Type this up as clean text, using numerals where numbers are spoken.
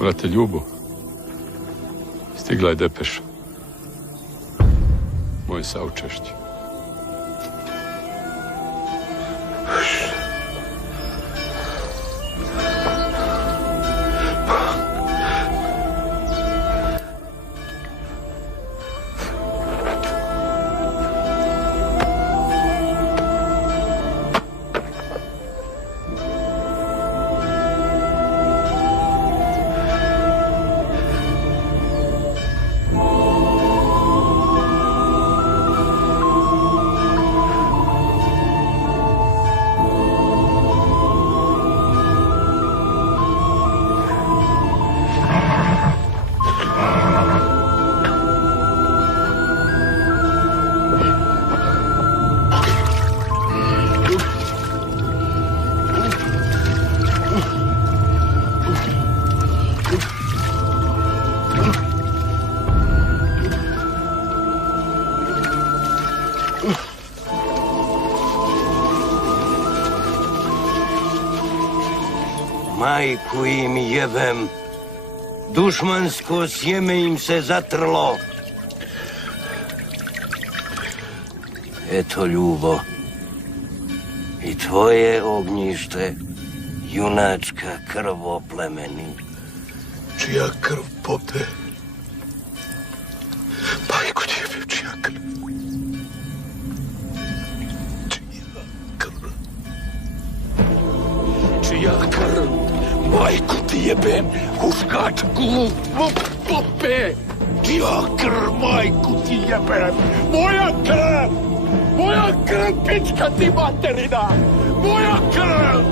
Brate Ljubo, stigla je depeša. Moje saučešće. Majku im jebem, dušmansko sjeme im se zatrlo. Eto, Ljubo, i tvoje ognjište, junačka krvo plemeni. Čija krv, pope? Majku ti jebem, čija krv? Čija krv? Čija krv? Majku ti jebem, huškačku, pope! Čija krv, majku ti jebem? Moja krv! Moja krv, pička ti materina! Moja krv!